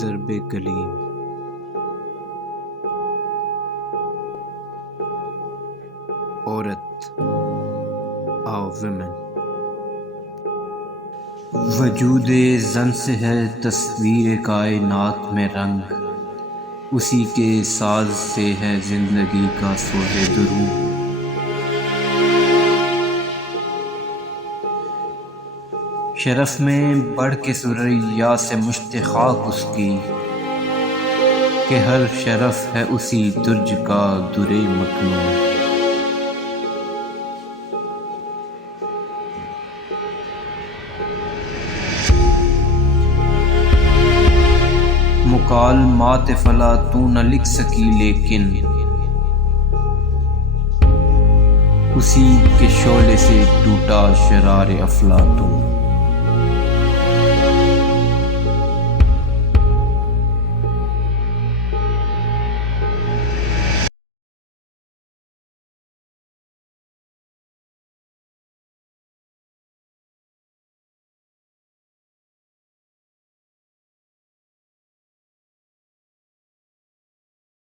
ضرب کلیم۔ عورت ویمن۔ وجود زن سے ہے تصویر کائنات میں رنگ، اسی کے ساز سے ہے زندگی کا سوز دروں۔ شرف میں بڑھ کے ثریا سے مشت خاک اس کی، کہ ہر شرف ہے اسی درج کا در مکنون۔ مکالمات فلاطوں نہ لکھ سکی لیکن اسی کے شعلے سے ٹوٹا شرار افلاطون۔